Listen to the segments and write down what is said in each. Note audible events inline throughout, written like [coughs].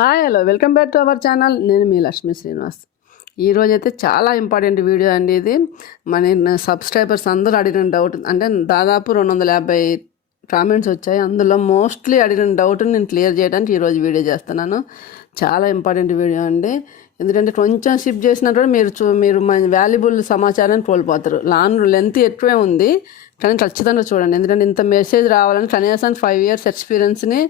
Hi hello welcome back to our channel నేను మీ లక్ష్మీ శ్రీనివాస్. ఈరోజు అయితే చాలా ఇంపార్టెంట్ వీడియో అండి ఇది. మన సబ్స్క్రైబర్స్ అందరూ అడిగిన డౌట్ అంటే దాదాపు రెండు వందల యాభై కామెంట్స్ వచ్చాయి. అందులో మోస్ట్లీ అడిగిన డౌట్ నేను క్లియర్ చేయడానికి ఈరోజు వీడియో చేస్తున్నాను. చాలా ఇంపార్టెంట్ వీడియో అండి. ఎందుకంటే కొంచెం షిఫ్ట్ చేసినా కూడా మీరు చూ మీరు మన వాల్యుబుల్ సమాచారాన్ని కోల్పోతారు. లాన్ లెంత్ ఎక్కువే ఉంది. కానీ ఖచ్చితంగా చూడండి. ఎందుకంటే ఇంత మెసేజ్ రావాలని కనీసం ఫైవ్ ఇయర్స్ ఎక్స్పీరియన్స్ని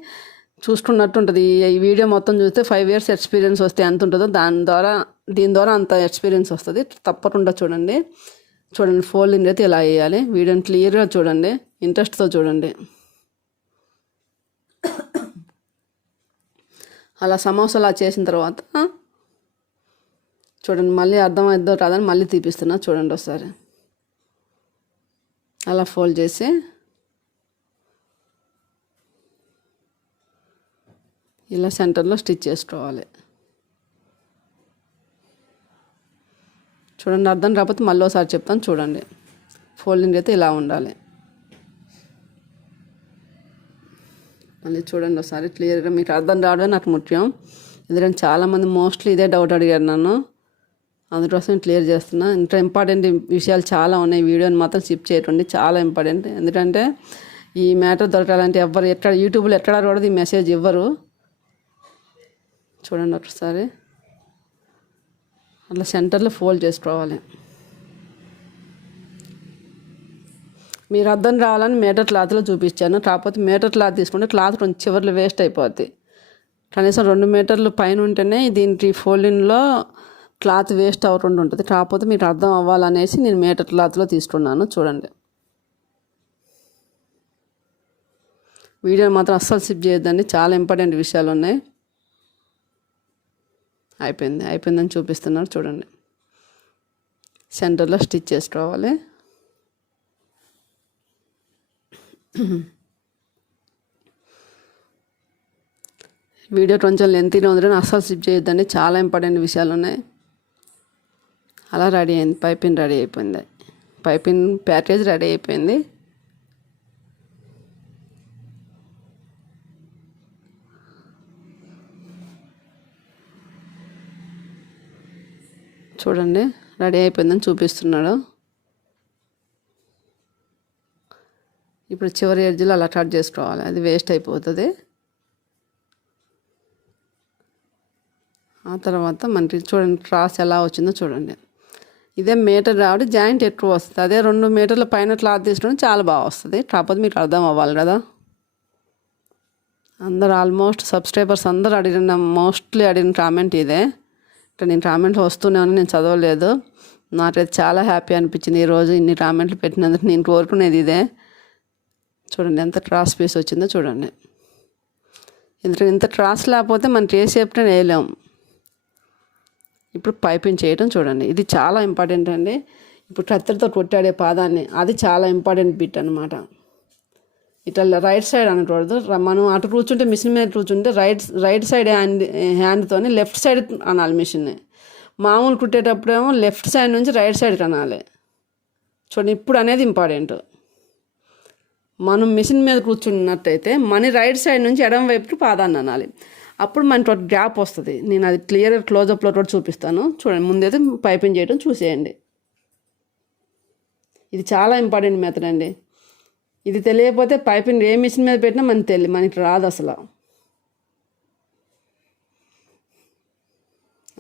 చూసుకున్నట్టు ఉంటుంది ఈ- వీడియో మొత్తం చూస్తే ఫైవ్ ఇయర్స్ ఎక్స్పీరియన్స్ వస్తే ఎంత ఉంటుందో దాని ద్వారా దీని ద్వారా అంత ఎక్స్పీరియన్స్ వస్తుంది. తప్పకుండా చూడండి. చూడండి ఫోల్డింగ్ అయితే ఇలా వేయాలి వీడియోని క్లియర్గా చూడండి. ఇంట్రెస్ట్తో చూడండి. అలా సమోసాలా చేసిన తర్వాత చూడండి మళ్ళీ అర్థమైద్దో కాదని మళ్ళీ తీపిస్తున్నా. చూడండి ఒకసారి. అలా ఫోల్డ్ చేసి ఇలా సెంటర్లో స్టిచ్ చేసుకోవాలి. చూడండి అర్థం రాకపోతే మళ్ళీ ఒకసారి చెప్తాను చూడండి. ఫోల్డింగ్ అయితే ఇలా ఉండాలి. మళ్ళీ చూడండి ఒకసారి క్లియర్గా మీకు అర్థం రావడమే నాకు ముఖ్యం. ఎందుకంటే చాలామంది మోస్ట్లీ ఇదే డౌట్ అడిగారు నన్ను. అందుకోసం క్లియర్ చేస్తున్నా. ఇంకా ఇంపార్టెంట్ విషయాలు చాలా ఉన్నాయి. వీడియోని మాత్రం స్కిప్ చేయకండి. చాలా ఇంపార్టెంట్. ఎందుకంటే ఈ మ్యాటర్ దొరకాలంటే ఎవ్వరు ఎక్కడ యూట్యూబ్లో ఎక్కడ కూడా ఈ మెసేజ్ ఇవ్వరు. చూడండి ఒకసారి. అట్లా సెంటర్లో ఫోల్డ్ చేసుకోవాలి మీరు అర్థం రావాలని మీటర్ క్లాత్లో చూపించాను. కాకపోతే మీటర్ క్లాత్ తీసుకుంటే క్లాత్ కొంచెం చివర్లో వేస్ట్ అయిపోద్ది. కనీసం రెండు మీటర్లు పైన ఉంటేనే దీనికి ఫోల్డింగ్లో క్లాత్ వేస్ట్ అవ్వకుండా ఉంటుంది. కాకపోతే మీకు అర్థం అవ్వాలనేసి నేను మీటర్ క్లాత్లో తీసుకున్నాను. చూడండి. వీడియో మాత్రం అస్సలు సిప్ చేయొద్దండి. చాలా ఇంపార్టెంట్ విషయాలు ఉన్నాయి. అయిపోయింది. అయిపోయిందని చూపిస్తున్నారు చూడండి. సెంటర్లో స్టిచ్ చేసుకోవాలి. వీడియో కొంచెం లెంతీగా ఉందని అస్సలు స్టిచ్ చేయొద్దండి. చాలా ఇంపార్టెంట్ విషయాలు ఉన్నాయి. అలా రెడీ అయింది. పైపింగ్ రెడీ అయిపోయింది. పైపింగ్ ప్యాకేజ్ రెడీ అయిపోయింది. చూడండి. రెడీ అయిపోయిందని చూపిస్తున్నాడు. ఇప్పుడు చివరి ఎడ్జ్లో అలా కట్ చేసుకోవాలి. అది వేస్ట్ అయిపోతుంది. ఆ తర్వాత మనకి చూడండి క్రాస్ ఎలా వచ్చిందో చూడండి. ఇదే మీటర్ రావడం జాయింట్ ఎక్కువ వస్తుంది. అదే రెండు మీటర్ల పైన క్లాత్ తీసుకోవడం చాలా బాగా వస్తుంది. కాకపోతే మీకు అర్థం అవ్వాలి కదా. అందరు ఆల్మోస్ట్ సబ్స్క్రైబర్స్ అందరు అడిగిన మోస్ట్లీ అడిగిన కామెంట్ ఇదే. నేను కామెంట్లు వస్తూనే ఉన్నా నేను చదవలేదు. నాకైతే చాలా హ్యాపీ అనిపించింది ఈరోజు ఇన్ని కామెంట్లు పెట్టినందుకు. నేను కోరుకునేది ఇదే. చూడండి ఎంత క్రాస్ పీస్ వచ్చిందో చూడండి. ఎందుకంటే ఇంత క్రాస్ లేకపోతే మనం చేసేపునే వేయలేం. ఇప్పుడు పైపింగ్ చేయడం చూడండి ఇది చాలా ఇంపార్టెంట్ అండి. ఇప్పుడు కత్తెరతో కొట్టాడే పాదాన్ని అది చాలా ఇంపార్టెంట్ బిట్ అనమాట ఇట్లా రైట్ సైడ్ అనకూడదు మనం అటు కూర్చుంటే మిషన్ మీద కూర్చుంటే రైట్ రైట్ సైడ్ హ్యాండ్ హ్యాండ్తోని లెఫ్ట్ సైడ్ అనాలి మిషన్ని. మామూలు కుట్టేటప్పుడేమో లెఫ్ట్ సైడ్ నుంచి రైట్ సైడ్కి అనాలి. చూడండి ఇప్పుడు అనేది ఇంపార్టెంట్. మనం మిషన్ మీద కూర్చున్నట్టయితే మన రైట్ సైడ్ నుంచి ఎడమ వైపుకి పాదాన్ని అనాలి. అప్పుడు మనకి ఒక గ్యాప్ వస్తుంది. నేను అది క్లియర్ క్లోజప్లో కూడా చూపిస్తాను. చూడండి ముందైతే పైపింగ్ చేయడం చూసేయండి. ఇది చాలా ఇంపార్టెంట్ మెథడ్ అండి. ఇది తెలియకపోతే పైపింగ్ ఏ మిషన్ మీద పెట్టినా మనకి తెలియదు మనకి రాదు అసలు.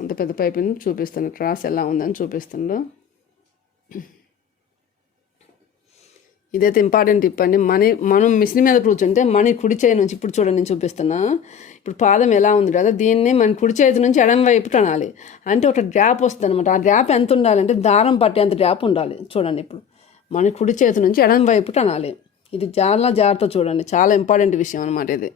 అంత పెద్ద పైపింగ్ చూపిస్తాను క్రాస్ ఎలా ఉందని చూపిస్తుండో ఇదైతే ఇంపార్టెంట్ టిప్ అండి. మనీ మనం మిషన్ మీద కూర్చుంటే మనీ కుడి చేయి నుంచి ఇప్పుడు చూడండి నేను చూపిస్తున్నా. ఇప్పుడు పాదం ఎలా ఉంది కదా దీన్ని మన కుడి చేతి నుంచి ఎడమ వైపు అనాలి అంటే ఒక గ్యాప్ వస్తుంది అనమాట ఆ గ్యాప్ ఎంత ఉండాలంటే దారం పట్టేంత గ్యాప్ ఉండాలి. చూడండి ఇప్పుడు. మన కుడి చేతి నుంచి ఎడమ వైపు కనాలి. ఇది చాలా జాగ్రత్త చూడండి. చాలా ఇంపార్టెంట్ విషయం అనమాట ఇది.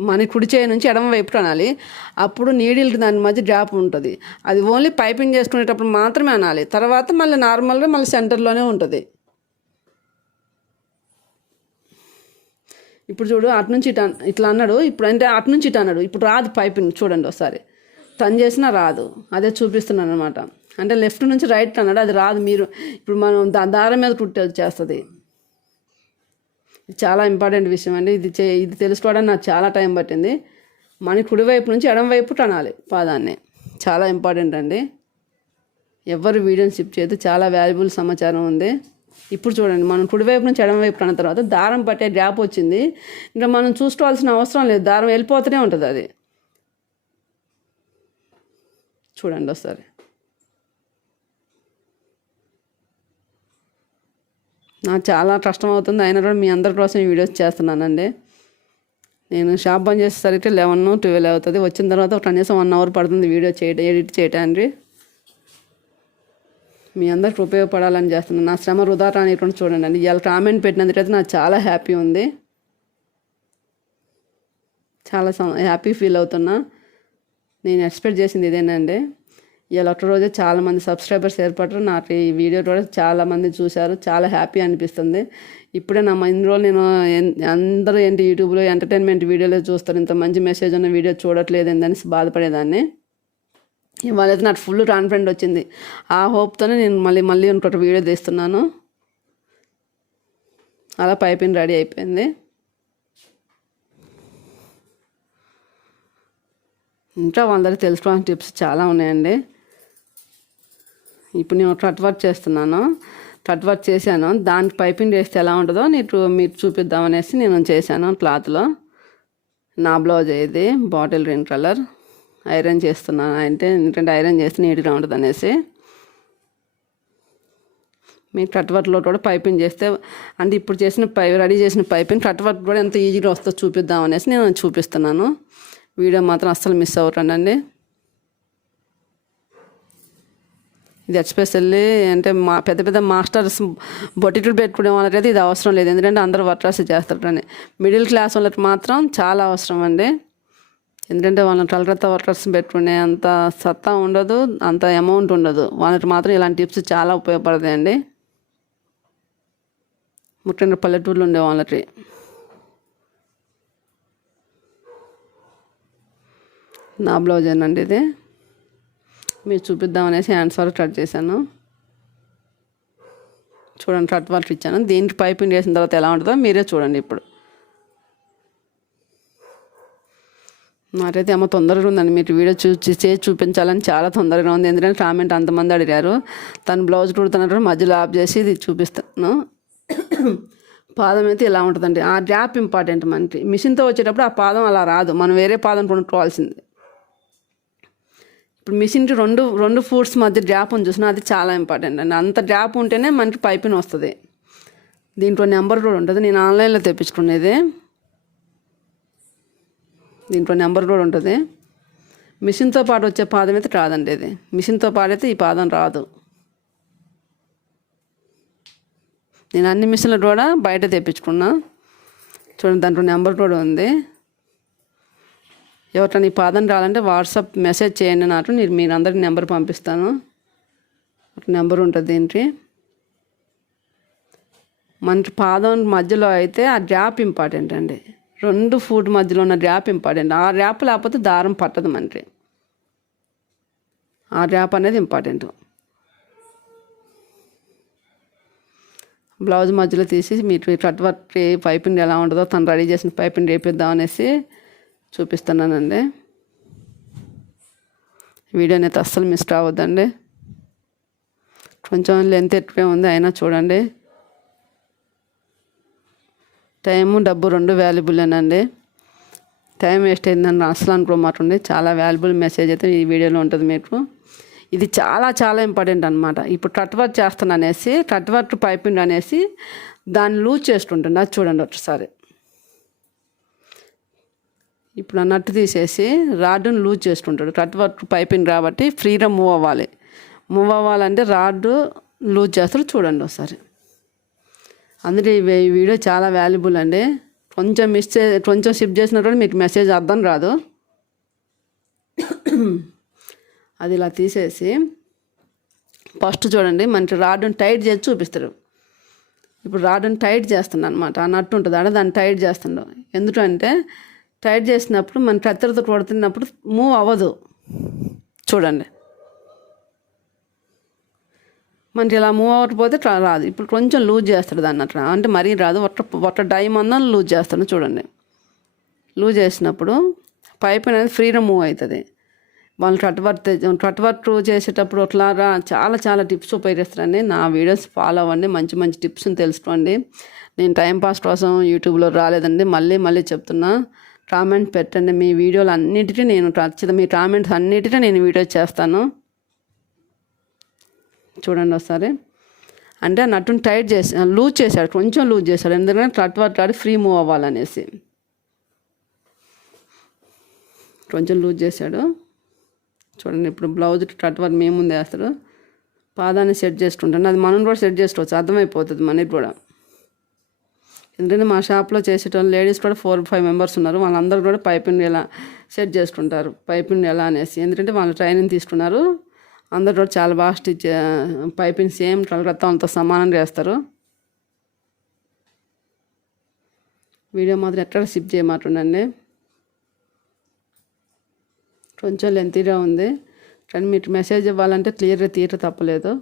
మన కుడి చేయి నుంచి ఎడమ వైపు అనాలి. అప్పుడు నీడిల్కి దాని మధ్య గ్యాప్ ఉంటుంది. అది ఓన్లీ పైపింగ్ చేసుకునేటప్పుడు మాత్రమే అనాలి. తర్వాత మళ్ళీ నార్మల్గా మళ్ళీ సెంటర్లోనే ఉంటుంది. ఇప్పుడు చూడు అటు నుంచి ఇటు ఇట్లా అన్నాడు. ఇప్పుడు అంటే అటు నుంచి ఇటు అన్నాడు. ఇప్పుడు రాదు పైపింగ్ చూడండి ఒకసారి. టన్ చేసినా రాదు. అదే చూపిస్తున్నాను అనమాట అంటే లెఫ్ట్ నుంచి రైట్ అన్నాడు. అది రాదు. మీరు ఇప్పుడు మనం దా- దారం మీద కుట్టి వచ్చేస్తుంది చాలా ఇంపార్టెంట్ విషయం అండి. ఇది చే ఇది తెలుసుకోవడానికి నాకు చాలా టైం పట్టింది. మన కుడివైపు నుంచి ఎడమవైపు టనాలి పాదాన్ని. చాలా ఇంపార్టెంట్ అండి. ఎవరు వీడియోని షిఫ్ట్ చేయదు చాలా వాల్యుబుల్ సమాచారం ఉంది. ఇప్పుడు చూడండి. మనం కుడివైపు నుంచి ఎడమవైపు అన్న తర్వాత దారం పట్టే గ్యాప్ వచ్చింది. ఇంకా మనం చూసుకోవాల్సిన అవసరం లేదు. దారం వెళ్ళిపోతూనే ఉంటుంది అది. చూడండి ఒకసారి. నాకు చాలా కష్టం అవుతుంది అయినా కూడా మీ అందరి కోసం వీడియోస్ చేస్తున్నానండి. నేను షాప్ బంద్ చేసేసరికి లెవెన్ ట్వెల్వ్ అవుతుంది. వచ్చిన తర్వాత కనీసం వన్ అవర్ పడుతుంది వీడియో చేయడం ఎడిట్ చేయడానికి మీ అందరికి ఉపయోగపడాలని చేస్తున్నాను. నా శ్రమ వృధా రానికుండా చూడండి అండి. ఇవాళ కామెంట్ పెట్టినందుకైతే నాకు చాలా హ్యాపీ ఉంది. చాలా హ్యాపీ ఫీల్ అవుతున్నా. నేను ఎక్స్పెక్ట్ చేసింది ఇదేనండి. ఇలా ఒక రోజే చాలామంది సబ్స్క్రైబర్స్ ఏర్పడరు నాకు ఈ వీడియో కూడా చాలామంది చూశారు. చాలా హ్యాపీ అనిపిస్తుంది. ఇప్పుడే నా ఇందులో నేను అందరూ ఏంటి యూట్యూబ్లో ఎంటర్టైన్మెంట్ వీడియోలో చూస్తారు. ఇంత మంచి మెసేజ్ ఉన్న వీడియో చూడట్లేదు ఏందని బాధపడేదాన్ని. ఇవాళ అయితే నాకు ఫుల్ కాన్ఫిడెంట్ వచ్చింది. ఆ హోప్తోనే నేను మళ్ళీ మళ్ళీ ఇంకొకటి వీడియో తీస్తున్నాను. అలా పైపింగ్ రెడీ అయిపోయింది. ఇంకా వాళ్ళకి తెలుసుకోవాల్సిన టిప్స్ చాలా ఉన్నాయండి. ఇప్పుడు నేను కట్ వర్క్ చేస్తున్నాను. కట్ వర్క్ చేశాను. దానికి పైపింగ్ చేస్తే ఎలా ఉంటుందో నీకు మీరు చూపిద్దామనేసి నేను చేశాను క్లాత్లో. నా బ్లౌజ్ ఇది బాటిల్ గ్రీన్ కలర్. ఐరన్ చేస్తున్నాను అంటే ఎందుకంటే ఐరన్ చేస్తే నీట్గా ఉంటుంది అనేసి. మీరు కట్ వర్క్లో కూడా పైపింగ్ చేస్తే అంటే ఇప్పుడు చేసిన పై రెడీ చేసిన పైపింగ్ కట్ వర్క్ కూడా ఎంత ఈజీగా వస్తుందో చూపిద్దాం అనేసి నేను చూపిస్తున్నాను. వీడియో మాత్రం అస్సలు మిస్ అవ్వకండి. ఇది ఎస్పెషల్లీ అంటే మా పెద్ద పెద్ద మాస్టర్స్ బొట్టిట్లు పెట్టుకునే వాళ్ళకైతే ఇది అవసరం లేదు. ఎందుకంటే అందరూ వర్టాసి చేస్తారని మిడిల్ క్లాస్ వాళ్ళకి మాత్రం చాలా అవసరం అండి. ఎందుకంటే వాళ్ళని కలకత్తా వర్కర్స్ పెట్టుకునే అంత సత్తా ఉండదు అంత అమౌంట్ ఉండదు. వాళ్ళకి మాత్రం ఇలాంటి టిప్స్ చాలా ఉపయోగపడతాయండి. ముఖ్యంగా పల్లెటూళ్ళు ఉండే వాళ్ళకి. నా బ్లౌజ్ అండి ఇది? మీరు చూపిద్దామనేసి హ్యాండ్స్ వరకు కట్ చేశాను. చూడండి కట్ వర్క్ ఇచ్చాను. దీనికి పైపింగ్ వేసిన తర్వాత ఎలా ఉంటుందో మీరే చూడండి ఇప్పుడు. నాకైతే ఏమో తొందరగా ఉందండి. మీరు వీడియో చూసి చేసి చూపించాలని చాలా తొందరగా ఉంది. ఎందుకంటే కామెంట్ అంతమంది అడిగారు. తను బ్లౌజ్ కుడుతున్నట్టు మధ్యలో ఆఫ్ చేసి ఇది చూపిస్తాను. పాదం అయితే ఇలా ఉంటుందండి. ఆ గ్యాప్ ఇంపార్టెంట్ మనకి. మిషన్తో వచ్చేటప్పుడు ఆ పాదం అలా రాదు. మనం వేరే పాదం కొనుక్కోవాల్సింది. ఇప్పుడు మిషన్కి రెండు రెండు ఫుడ్స్ మధ్య గ్యాప్ ఉంది చూసినా అది చాలా ఇంపార్టెంట్ అండి. అంత గ్యాప్ ఉంటేనే మనకి పైపింగ్ వస్తుంది. దీంట్లో నెంబర్ కూడా ఉంటుంది. నేను ఆన్లైన్లో తెప్పించుకునేది. దీంట్లో నెంబర్ కూడా ఉంటుంది. మిషన్తో పాటు వచ్చే పాదం అయితే కాదండి ఇది. మిషన్తో పాటు అయితే ఈ పాదం రాదు. నేను అన్ని మిషన్లు కూడా బయట తెప్పించుకున్నా. చూడండి దాంట్లో నెంబర్ కూడా ఉంది. ఎవరికైనా ఈ పాదం రావాలంటే వాట్సాప్ మెసేజ్ చేయండి నాకు. నేను మీరు అందరికి నెంబర్ పంపిస్తాను. ఒక నెంబర్ ఉంటుంది ఏంటి? మనకి పాదం మధ్యలో అయితే ఆ గ్యాప్ ఇంపార్టెంట్ అండి. రెండు ఫుడ్ మధ్యలో ఉన్న గ్యాప్ ఇంపార్టెంట్. ఆ గ్యాప్ లేకపోతే దారం పట్టదు మనకి. ఆ గ్యాప్ అనేది ఇంపార్టెంట్. బ్లౌజ్ మధ్యలో తీసి మీరు కట్ వర్క్ పైపింగ్ ఎలా ఉంటుందో తను రెడీ చేసిన పైపింగ్ రేపిద్దాం అనేసి చూపిస్తున్నానండి. వీడియోని అయితే అస్సలు మిస్ అవ్వద్దండి కొంచెం లెంత్ ఎక్కువే ఉంది అయినా చూడండి. టైము డబ్బు రెండు వాల్యుబులేనండి టైం వేస్ట్ అయిందని అసలు అనుకోమాటండి చాలా వాల్యుబుల్ మెసేజ్ అయితే ఈ వీడియోలో ఉంటుంది మీకు. ఇది చాలా చాలా ఇంపార్టెంట్ అనమాట ఇప్పుడు కట్ వర్క్ చేస్తాను అనేసి కట్ వర్క్ పైపింగ్ అనేసి దాన్ని లూజ్ చేసుకుంటుంది అది చూడండి ఒకసారి. ఇప్పుడు ఆ నట్టు తీసేసి రాడ్డును లూజ్ చేసుకుంటాడు. కట్ వర్క్ పైపింగ్ కాబట్టి ఫ్రీగా మూవ్ అవ్వాలి. మూవ్ అవ్వాలంటే రాడ్డు లూజ్ చేస్తాడు చూడండి ఒకసారి. అందుకే ఈ వీడియో చాలా వాల్యుబుల్ అండి. కొంచెం మిస్ చే కొంచెం షిఫ్ట్ చేసినా కూడా మీకు మెసేజ్ అర్థం రాదు. అది ఇలా తీసేసి ఫస్ట్ చూడండి మనకి రాడ్ని టైట్ చేసి చూపిస్తారు. ఇప్పుడు రాడ్ని టైట్ చేస్తున్నాను అనమాట ఆ నట్టు ఉంటుంది. అంటే దాన్ని టైట్ చేస్తుండవు ఎందుకంటే టైట్ చేసినప్పుడు మన కత్తెరతో కొడుతున్నప్పుడు మూవ్ అవ్వదు. చూడండి. మనకి ఇలా మూవ్ అవ్వకపోతే రాదు. ఇప్పుడు కొంచెం లూజ్ చేస్తాడు దాన్ని అట్లా. అంటే మరీ రాదు. ఒక్క ఒక్క డైమ్ అన్నా లూజ్ చేస్తాను చూడండి. లూజ్ చేసినప్పుడు పైప్ అనేది ఫ్రీగా మూవ్ అవుతుంది. వాళ్ళు కట్ వర్క్ కట్ వర్క్ చేసేటప్పుడు అట్లాగా చాలా చాలా టిప్స్ ఉపయోగిస్తారండి. నా వీడియోస్ ఫాలో అవ్వండి. మంచి మంచి టిప్స్ని తెలుసుకోండి. నేను టైంపాస్ కోసం యూట్యూబ్లో రాలేదండి. మళ్ళీ మళ్ళీ చెప్తున్నా. కామెంట్ పెట్టండి మీ వీడియోలు అన్నిటికీ నేను ఖచ్చితంగా మీ కామెంట్స్ అన్నిటికీ నేను వీడియో చేస్తాను. చూడండి ఒకసారి. అంటే నటుని టైట్ చేసి లూజ్ చేశాడు కొంచెం లూజ్ చేశాడు ఎందుకంటే ట్రట్ వర్క్ ఫ్రీ మూవ్ అవ్వాలనేసి. కొంచెం లూజ్ చేశాడు. చూడండి ఇప్పుడు బ్లౌజ్ ట్రట్ వర్క్ మేము ముందు వేస్తాడు. పాదాన్ని సెట్ చేసుకుంటాను అది మనం కూడా సెట్ చేసుకోవచ్చు అర్థమైపోతుంది మనకి కూడా. ఎందుకంటే మా షాప్లో చేసేటోళ్ళు లేడీస్ కూడా ఫోర్ ఫైవ్ మెంబర్స్ ఉన్నారు. వాళ్ళందరూ కూడా పైపింగ్ ఎలా సెట్ చేసుకుంటారు. పైపింగ్ ఎలా అనేసి. ఎందుకంటే వాళ్ళు ట్రైనింగ్ తీసుకున్నారు. అందరు కూడా చాలా బాగా స్టిచ్ పైపింగ్ సేమ్ కలకత్తాలతో సమానం చేస్తారు వీడియో మాత్రం ఎక్కడ సిప్ చేయమాటుండండి. కొంచెం లెంతీగా ఉంది. కానీ మీకు మెసేజ్ ఇవ్వాలంటే క్లియర్గా తీయట తప్పలేదు.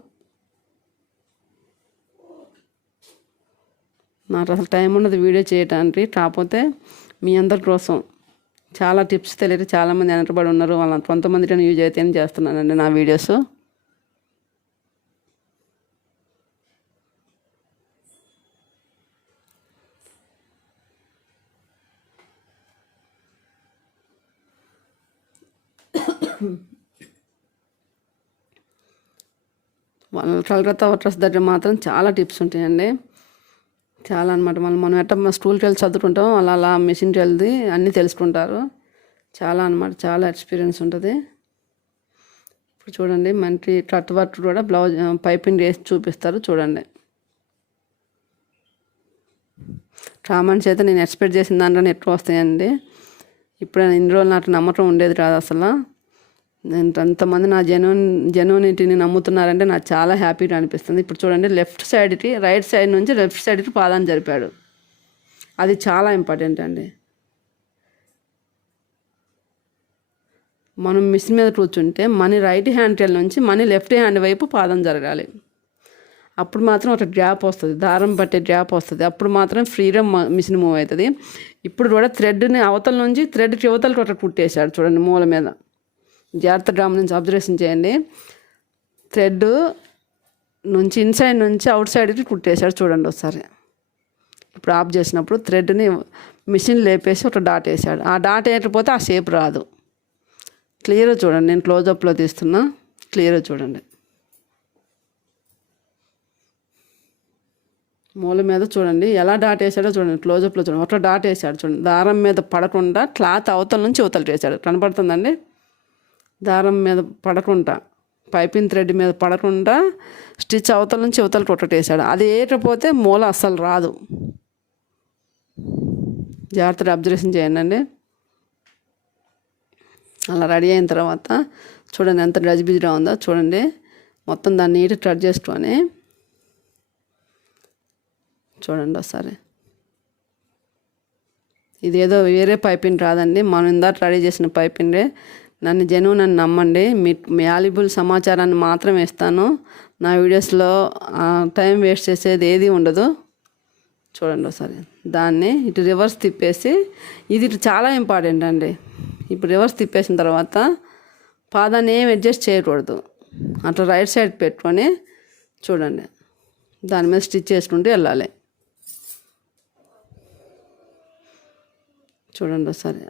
నాకు అసలు టైం ఉండదు వీడియో చేయడానికి కాకపోతే మీ అందరి కోసం చాలా టిప్స్ తెలియదు చాలామంది వెనకబడి ఉన్నారు. వాళ్ళ కొంతమంది యూజ్ అయితేనే చేస్తున్నానండి నా వీడియోస్. వాళ్ళ కలకత్తా వర్కర్స్ దగ్గర మాత్రం చాలా టిప్స్ ఉంటాయండి. చాలా అనమాట మనం మనం ఎట్ట స్కూల్కి వెళ్ళి చదువుకుంటాం అలా అలా మిషన్కి వెళ్ళి అన్నీ తెలుసుకుంటారు. చాలా అనమాట చాలా ఎక్స్పీరియన్స్ ఉంటుంది. ఇప్పుడు చూడండి మంచి కట్ వర్క్ కూడా బ్లౌజ్ పైపింగ్ వేసి చూపిస్తారు. చూడండి. కామెంట్స్ అయితే నేను ఎక్స్పెక్ట్ చేసిన దాంట్లో ఎక్కువ వస్తాయండి. ఇప్పుడు ఇన్ని రోజులు నాకు నమ్మకం ఉండేది కాదు అసలు. అంతమంది నా జెన్యున్ జెన్యునిటీని నమ్ముతున్నారంటే నాకు చాలా హ్యాపీగా అనిపిస్తుంది. ఇప్పుడు చూడండి లెఫ్ట్ సైడ్కి రైట్ సైడ్ నుంచి లెఫ్ట్ సైడ్కి పాదాన్ని జరిపాడు. అది చాలా ఇంపార్టెంట్ అండి. మనం మిషన్ మీద కూర్చుంటే మనీ రైట్ హ్యాండ్ టెల్ నుంచి మనీ లెఫ్ట్ హ్యాండ్ వైపు పాదం జరగాలి. అప్పుడు మాత్రం ఒక గ్యాప్ వస్తుంది దారం పట్టే గ్యాప్ వస్తుంది. అప్పుడు మాత్రం ఫ్రీడమ్ మిషన్ మూవ్ అవుతుంది. ఇప్పుడు కూడా థ్రెడ్ని అవతల నుంచి థ్రెడ్కి యువతలకు ఒకటి కుట్టేశాడు చూడండి మూల మీద. జాగ్రత్తగా నుంచి అబ్జర్వేషన్ చేయండి. థ్రెడ్ నుంచి ఇన్సైడ్ నుంచి అవుట్ సైడ్కి కుట్టేశాడు చూడండి ఒకసారి. ఇప్పుడు ఆఫ్ చేసినప్పుడు థ్రెడ్ని మిషన్ లేపేసి ఒక డాట్ వేసాడు. ఆ డాట్ వేయకపోతే ఆ షేప్ రాదు. క్లియర్గా చూడండి. నేను క్లోజప్లో తీస్తున్నా. క్లియర్గా చూడండి. మూల మీద చూడండి. ఎలా డాట్ వేసాడో చూడండి. క్లోజప్లో చూడండి. ఒక డాట్ వేసాడు చూడండి. దారం మీద పడకుండా క్లాత్ అవతల నుంచి అవతలకి వేసాడు. కనపడుతుందండి? దారం మీద పడకుండా పైపింగ్ థ్రెడ్ మీద పడకుండా స్టిచ్ అవతల నుంచి అవతల కొట్టేసాడు అది వేయకపోతే మూల అస్సలు రాదు. జాగ్రత్తగా అబ్జర్వేషన్ చేయండి అలా రెడీ అయిన తర్వాత చూడండి ఎంత గజిబిజిగా ఉందో చూడండి. మొత్తం దాన్ని నీట్గా కట్ చేసుకొని చూడండి ఒకసారి. ఇదేదో వేరే పైపింగ్ రాదండి. మనం ఇందాక రెడీ చేసిన పైపింగే నన్ను జనువు నన్ను నమ్మండి. మీ వాల్యుబుల్ సమాచారాన్ని మాత్రమే ఇస్తాను. నా వీడియోస్లో టైం వేస్ట్ చేసేది ఏది ఉండదు. చూడండి ఒకసారి. దాన్ని ఇటు రివర్స్ తిప్పేసి ఇది ఇటు చాలా ఇంపార్టెంట్ అండి. ఇప్పుడు రివర్స్ తిప్పేసిన తర్వాత పాదాన్ని ఏం అడ్జస్ట్ చేయకూడదు. అట్లా రైట్ సైడ్ పెట్టుకొని చూడండి. దాని మీద స్టిచ్ చేసుకుంటూ వెళ్ళాలి. చూడండి ఒకసారి.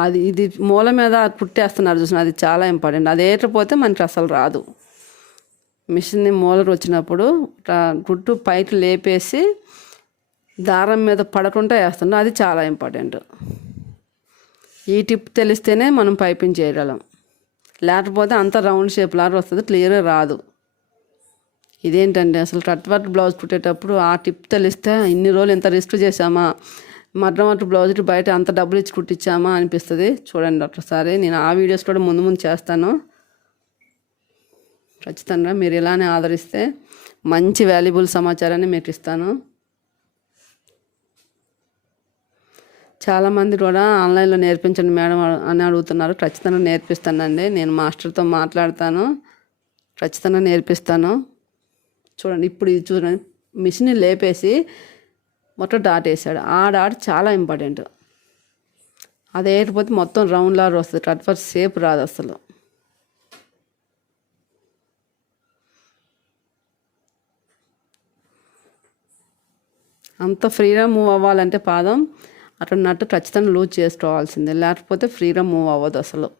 అది ఇది మూల మీద పుట్టేస్తున్నారు చూసిన అది చాలా ఇంపార్టెంట్. అది ఏటపోతే మనకి అసలు రాదు. మిషన్ని మూలలు వచ్చినప్పుడు గుట్టు పైకి లేపేసి దారం మీద పడకుండా వేస్తున్నాం అది చాలా ఇంపార్టెంట్. ఈ టిప్ తెలిస్తేనే మనం పైపింగ్ చేయగలం. లేకపోతే అంత రౌండ్ షేప్ లాగా వస్తుంది క్లియర్గా రాదు. ఇదేంటండి అసలు కట్ వర్క్ బ్లౌజ్ కుట్టేటప్పుడు ఆ టిప్ తెలిస్తే ఇన్ని రోజులు ఎంత రిస్క్ చేసామా మటన్ వర్క్ బ్లౌజ్కి బయట అంత డబ్బులు ఇచ్చి కుట్టించామా అనిపిస్తుంది. చూడండి ఒకసారి నేను ఆ వీడియోస్ కూడా ముందు ముందు చేస్తాను. ఖచ్చితంగా మీరు ఇలానే ఆదరిస్తే మంచి వాల్యుబుల్ సమాచారాన్ని మీకు ఇస్తాను. చాలామంది కూడా ఆన్లైన్లో నేర్పించండి మేడం అని అడుగుతున్నారు. ఖచ్చితంగా నేర్పిస్తానండి. నేను మాస్టర్తో మాట్లాడతాను. ఖచ్చితంగా నేర్పిస్తాను. చూడండి ఇప్పుడు ఇది చూడండి. మిషన్ లేపేసి మొత్తం డాట్ వేసాడు. ఆ డాట్ చాలా ఇంపార్టెంట్. అది వేయకపోతే మొత్తం రౌండ్ లాగా వస్తుంది. కట్ ఫర్ షేప్ రాదు అసలు. అంత ఫ్రీగా మూవ్ అవ్వాలంటే పాదం అక్కడ నట్టు ఖచ్చితంగా లూజ్ చేసుకోవాల్సిందే. లేకపోతే ఫ్రీగా మూవ్ అవ్వదు అసలు.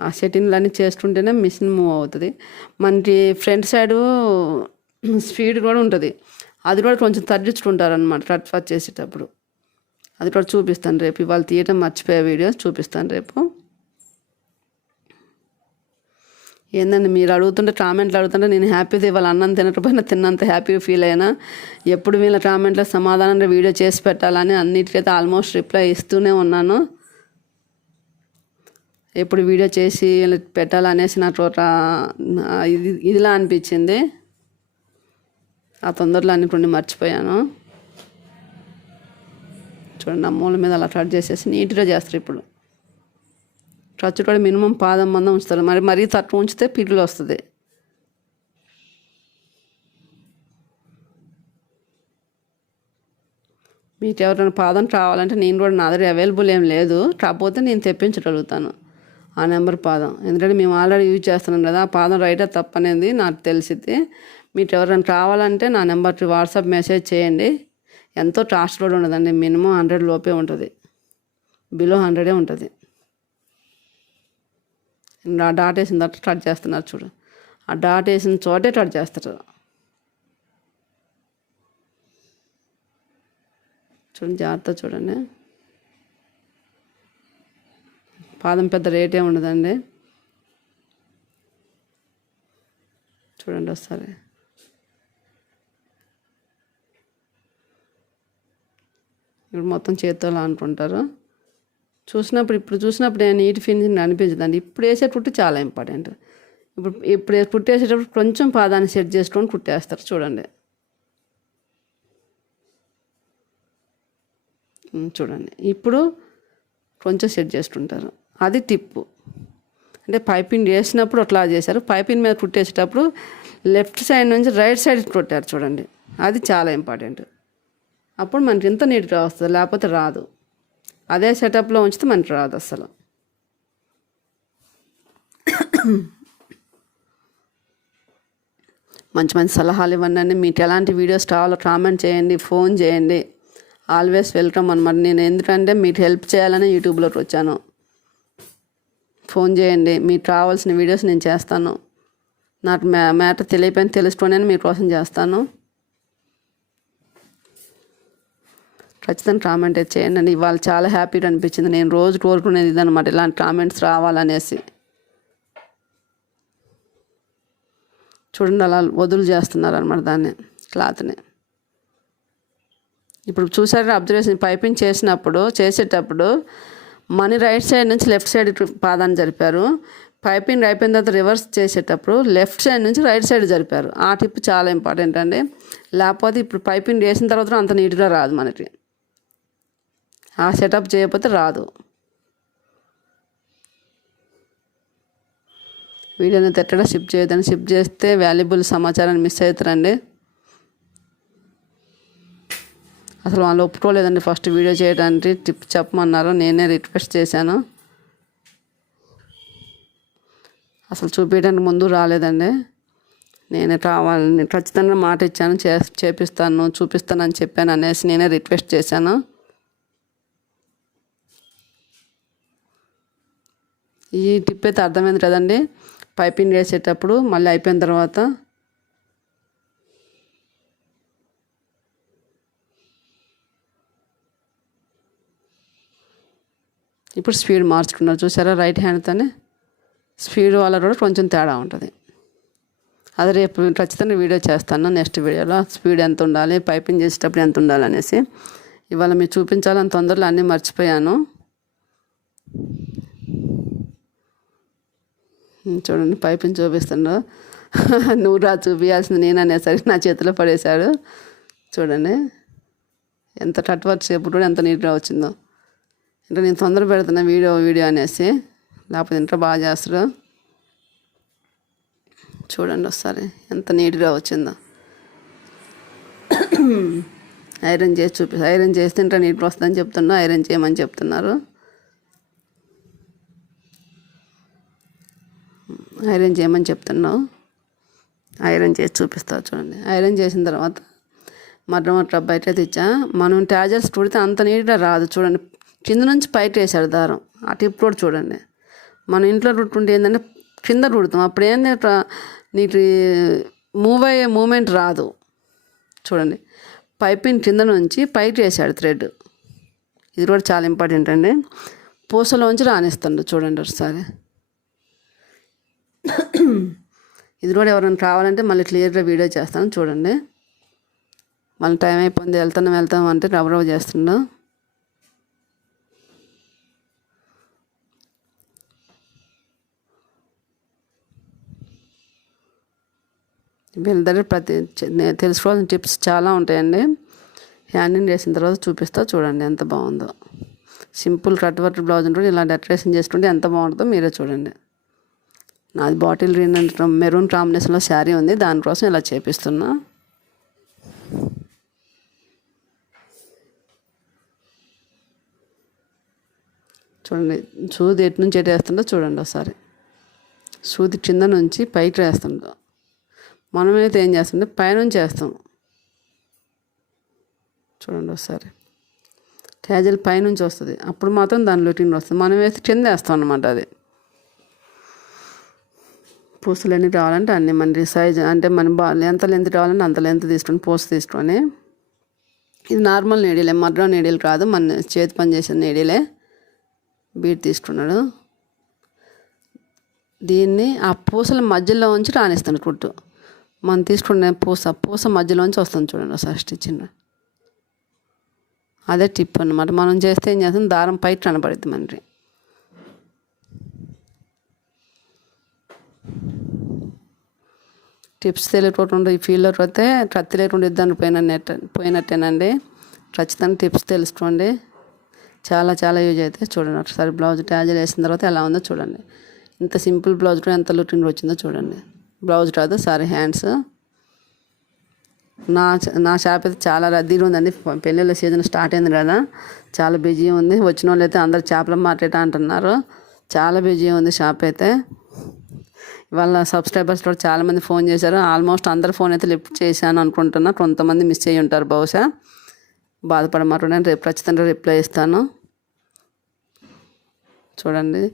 ఆ సెట్టింగ్లు చేస్తుంటేనే మిషన్ మూవ్ అవుతుంది. మనకి ఫ్రంట్ సైడు స్పీడ్ కూడా ఉంటుంది. అది కూడా కొంచెం తగ్గించుకుంటారు అనమాట కట్ వర్క్ చేసేటప్పుడు. అది కూడా చూపిస్తాను రేపు. ఇవాళ తీయటం మర్చిపోయే వీడియోస్ చూపిస్తాను రేపు. ఏందండి మీరు అడుగుతుంటే కామెంట్లు అడుగుతుంటే నేను హ్యాపీగా ఇవాళ అన్నం తినకపోయినా తిన్నంత హ్యాపీగా ఫీల్ అయినా. ఎప్పుడు వీళ్ళ కామెంట్లో సమాధానంగా వీడియో చేసి పెట్టాలని అన్నిటికైతే ఆల్మోస్ట్ రిప్లై ఇస్తూనే ఉన్నాను. ఎప్పుడు వీడియో చేసి పెట్టాలనేసి నాకు ఒక ఇది ఇదిలా అనిపించింది. ఆ తొందరలో అన్ని మర్చిపోయాను. చూడండి ఆ మూల మీద అలా కట్ చేసేసి నీట్గా చేస్తారు ఇప్పుడు. ఖర్చు కూడా మినిమం పాదం మందం ఉంచుతారు. మరి మరీ తక్కువ ఉంచితే పిడులు వస్తుంది. మీకు ఎవరైనా పాదం కావాలంటే నేను కూడా నా దగ్గర అవైలబుల్ ఏం లేదు. కాకపోతే నేను తెప్పించగలుగుతాను ఆ నెంబర్ పాదం. ఎందుకంటే మేము ఆల్రెడీ యూజ్ చేస్తున్నాం కదా ఆ పాదం రైటా తప్పనేది నాకు తెలిసింది మీకు ఎవరైనా కావాలంటే నా నెంబర్కి వాట్సాప్ మెసేజ్ చేయండి. ఎంతో ట్రాస్ట్ లోడ్ ఉండదండి. మినిమం హండ్రెడ్ లోపే ఉంటుంది. బిలో హండ్రెడే ఉంటుంది. ఆ డాట్ వేసిన తర్వాత కట్ చేస్తున్నారు చూడు. ఆ డాట్ వేసిన చోటే కట్ చేస్తారు. చూడండి జాగ్రత్త చూడండి. పాదం పెద్ద రేటే ఉండదండి. చూడండి ఒకసారి. ఇప్పుడు మొత్తం చేత్తో అనుకుంటారు. చూసినప్పుడు ఇప్పుడు చూసినప్పుడు నేను నీటి ఫినిషింగ్ అనిపించదండి. ఇప్పుడు వేసే కుట్టు చాలా ఇంపార్టెంట్ ఇప్పుడు ఇప్పుడు పుట్టేసేటప్పుడు కొంచెం పాదాన్ని సెట్ చేసుకొని కుట్టేస్తారు చూడండి. చూడండి. ఇప్పుడు కొంచెం సెట్ చేసుకుంటారు అది టిప్పు. అంటే పైపింగ్ వేసినప్పుడు అట్లా చేశారు. పైపింగ్ మీద కుట్టేసేటప్పుడు లెఫ్ట్ సైడ్ నుంచి రైట్ సైడ్ కుట్టారు చూడండి. అది చాలా ఇంపార్టెంట్ అప్పుడు మనకి ఇంత నీట్గా వస్తుంది లేకపోతే రాదు. అదే సెటప్లో ఉంచితే మనకి రాదు అసలు. మంచి మంచి సలహాలు ఇవ్వండి మీకు ఎలాంటి వీడియోస్ కావాలో కామెంట్ చేయండి ఫోన్ చేయండి. ఆల్వేస్ వెల్కమ్ అనమాట నేను ఎందుకంటే మీకు హెల్ప్ చేయాలని యూట్యూబ్లోకి వచ్చాను. ఫోన్ చేయండి. మీకు కావాల్సిన వీడియోస్ నేను చేస్తాను. నాకు మ్యా మ్యాటర్ తెలియపోయిన తెలుసుకొని మీకోసం చేస్తాను. ఖచ్చితంగా కామెంట్ అయితే చేయండి ఇవాళ చాలా హ్యాపీగా అనిపించింది. నేను రోజు కోరుకునేది ఇదనమాట ఇలాంటి కామెంట్స్ రావాలనేసి. చూడండి అలా వదులు చేస్తున్నారు అనమాట దాన్ని క్లాత్ని. ఇప్పుడు చూసారా అబ్జర్వేషన్ పైపింగ్ చేసినప్పుడు చేసేటప్పుడు మనీ రైట్ సైడ్ నుంచి లెఫ్ట్ సైడ్ పాదాన్ని జరిపారు. పైపింగ్ అయిపోయిన తర్వాత రివర్స్ చేసేటప్పుడు లెఫ్ట్ సైడ్ నుంచి రైట్ సైడ్ జరిపారు. ఆ టిప్ చాలా ఇంపార్టెంట్ అండి. లేకపోతే ఇప్పుడు పైపింగ్ వేసిన తర్వాత అంత నీట్గా రాదు మనకి. ఆ సెటప్ చేయకపోతే రాదు. వీడియోని తెట్టడం షిప్ చేయదని షిప్ చేస్తే వాల్యుబుల్ సమాచారాన్ని మిస్ అవుతారండి. అసలు వాళ్ళు ఒప్పుకోలేదండి ఫస్ట్ వీడియో చేయడానికి. టిప్ చెప్పమన్నారు. నేనే రిక్వెస్ట్ చేశాను. అసలు చూపించడానికి ముందు రాలేదండి. నేనే కావాలని ఖచ్చితంగా మాట ఇచ్చాను చే చేపిస్తాను చూపిస్తానని చెప్పాను అనేసి నేనే రిక్వెస్ట్ చేశాను. ఈ టిప్ అయితే అర్థమైంది కదండి. పైపింగ్ వేసేటప్పుడు మళ్ళీ అయిపోయిన తర్వాత ఇప్పుడు స్పీడ్ మార్చుకున్నారు. చూసారా? రైట్ హ్యాండ్తోనే స్పీడ్ వల్ల కూడా కొంచెం తేడా ఉంటుంది. అదే రేపు ఖచ్చితంగా వీడియో చేస్తాను. నెక్స్ట్ వీడియోలో స్పీడ్ ఎంత ఉండాలి పైపింగ్ చేసేటప్పుడు ఎంత ఉండాలనేసి ఇవాళ మీరు చూపించాలని తొందరలో అన్నీ మర్చిపోయాను. చూడండి పైపుని చూపిస్తుండ్రు [laughs] నువ్వు రా చూపించాల్సింది నేను అనేసరికి నా చేతిలో పడేశాడు. చూడండి ఎంత కట్ వర్క్ సేపు కూడా ఎంత నీట్గా వచ్చిందో. అంటే నేను తొందర పెడుతున్నా వీడియో వీడియో అనేసి. లేకపోతే ఇంట్లో బాగా చేస్తారు చూడండి ఒకసారి ఎంత నీట్గా వచ్చిందో. [coughs] ఐరన్ చేసి చూపి ఐరన్ చేస్తే ఇంట్లో నీట్గా వస్తుందని చెప్తున్నా ఐరన్ చేయమని చెప్తున్నారు. ఐరన్ చేయమని చెప్తున్నావు. ఐరన్ చేసి చూపిస్తావు చూడండి. ఐరన్ చేసిన తర్వాత మర్ర మర్ర బయట తెచ్చా. మనం ట్యాజర్స్ కుడితే అంత నీట్గా రాదు చూడండి. కింద నుంచి పైకి వేసాడు దారం. ఆ టిప్ కూడా చూడండి. మన ఇంట్లో రుట్టుంటే ఏంటంటే కింద రుడుతాం అప్పుడు ఏంది నీటి నీకు మూవ్ అయ్యే మూమెంట్ రాదు. చూడండి. పైపింగ్ కింద నుంచి పైకి వేసాడు థ్రెడ్. ఇది కూడా చాలా ఇంపార్టెంట్ అండి. పూసలోంచి రానిస్తాడు చూడండి ఒకసారి. ఇది కూడా ఎవరైనా కావాలంటే మళ్ళీ క్లియర్గా వీడియో చేస్తాను చూడండి. మళ్ళీ టైం అయిపోయింది వెళ్తాను వెళ్తాం అంటే రవ్వ రవ్వ చేస్తుండో. వీళ్ళ దగ్గర ప్రతి తెలుసుకోవాల్సిన టిప్స్ చాలా ఉంటాయండి. హ్యాండింగ్ చేసిన తర్వాత చూపిస్తా చూడండి ఎంత బాగుందో. సింపుల్ కట్ వర్క్ బ్లౌజ్ ఉంటుంది ఇలా డెకరేషన్ చేసుకుంటే ఎంత బాగుంటుందో మీరే చూడండి. నాది బాటిల్ గ్రీన్ అండ్ మెరూన్ కాంబినేషన్లో శారీ ఉంది. దానికోసం ఇలా చేపిస్తున్నా. చూడండి సూది ఎటు నుంచి ఎటు వేస్తుందో చూడండి ఒకసారి. సూది కింద నుంచి పైకి వేస్తుందో మనమైతే ఏం చేస్తుంటే పైనుంచి వేస్తాం. చూడండి ఒకసారి. క్యాజువల్ పైనుంచి వస్తుంది. అప్పుడు మాత్రం దాని లొటింగ్ వస్తుంది. మనం వేస్తే కింద వేస్తాం అనమాట అది. పూసలు రావాలంటే అన్ని మన సైజ్ అంటే మన బా ఎంత లెంత్ కావాలంటే అంత లెంత్ తీసుకొని పూస తీసుకొని ఇది నార్మల్ నీడిలే మద్రం నీడిలు కాదు మన చేతి పని చేసిన నీడిలే బీట్ తీసుకున్నాడు. దీన్ని ఆ పూసల మధ్యలో ఉంచి రాణిస్తాను కుట్టు. మనం తీసుకునే పూస పూస మధ్యలోంచి వస్తుంది చూడండి ఒకసారి స్టిచ్చింగ్ అదే టిప్ అనమాట మనం చేస్తే ఏం చేస్తాం? దారం పైకి కనపడుద్ది మనకి. టిప్స్ తెలియకుండా ఈ ఫీల్డ్లో పోతే కత్తి లేకుండా ఇద్దరు పోయినట్టు పోయినట్టేనండి. ఖచ్చితంగా టిప్స్ తెలుసుకోండి. చాలా చాలా యూజ్ అయితే చూడండి ఒకసారి బ్లౌజ్ ట్యాజర్ వేసిన తర్వాత ఎలా ఉందో చూడండి. ఇంత సింపుల్ బ్లౌజ్ కూడా ఎంత లుకింగ్ వచ్చిందో చూడండి. బ్లౌజ్ కాదు సారీ హ్యాండ్స్. నా నా షాప్ అయితే చాలా రద్దీగా ఉందండి. పెళ్ళిళ్ళ సీజన్ స్టార్ట్ అయింది కదా. చాలా బిజీ ఉంది. వచ్చిన వాళ్ళు అయితే అందరు చేపల మార్కెట్ అంటున్నారు. చాలా బిజీ ఉంది షాప్ అయితే. వాళ్ళ సబ్స్క్రైబర్స్ కూడా చాలామంది ఫోన్ చేశారు. ఆల్మోస్ట్ అందరు ఫోన్ అయితే లిఫ్ట్ చేశాను అనుకుంటున్నా. కొంతమంది మిస్ అయ్యి ఉంటారు బహుశా. బాధపడమాటండి రేపు ఖచ్చితంగా రిప్లై ఇస్తాను. చూడండి.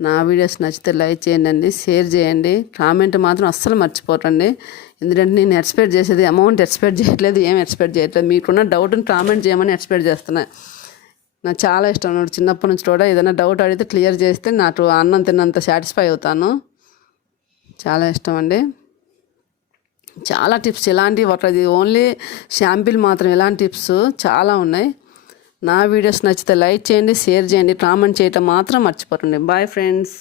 నా వీడియోస్ నచ్చితే లైక్ చేయండి షేర్ చేయండి. కామెంట్ మాత్రం అస్సలు మర్చిపోకండి. ఎందుకంటే నేను ఎక్స్పెక్ట్ చేసేది అమౌంట్ ఎక్స్పెక్ట్ చేయట్లేదు ఏం ఎక్స్పెక్ట్ చేయట్లేదు. మీకున్న డౌట్ని కామెంట్ చేయమని ఎక్స్పెక్ట్ చేస్తున్నా. నాకు చాలా ఇష్టం. చిన్నప్పటి నుంచి కూడా ఏదైనా డౌట్ అడిగితే క్లియర్ చేస్తే నాకు అన్నం తిన్నంత సాటిస్ఫై అవుతాను. చాలా ఇష్టం అండి చాలా టిప్స్ ఇలాంటివి ఒకటి ఓన్లీ షాంపిల్ మాత్రం ఇలాంటి టిప్స్ చాలా ఉన్నాయి. నా వీడియోస్ నచ్చితే లైక్ చేయండి షేర్ చేయండి కామెంట్ చేయటం మాత్రం మర్చిపోకండి. Bye friends.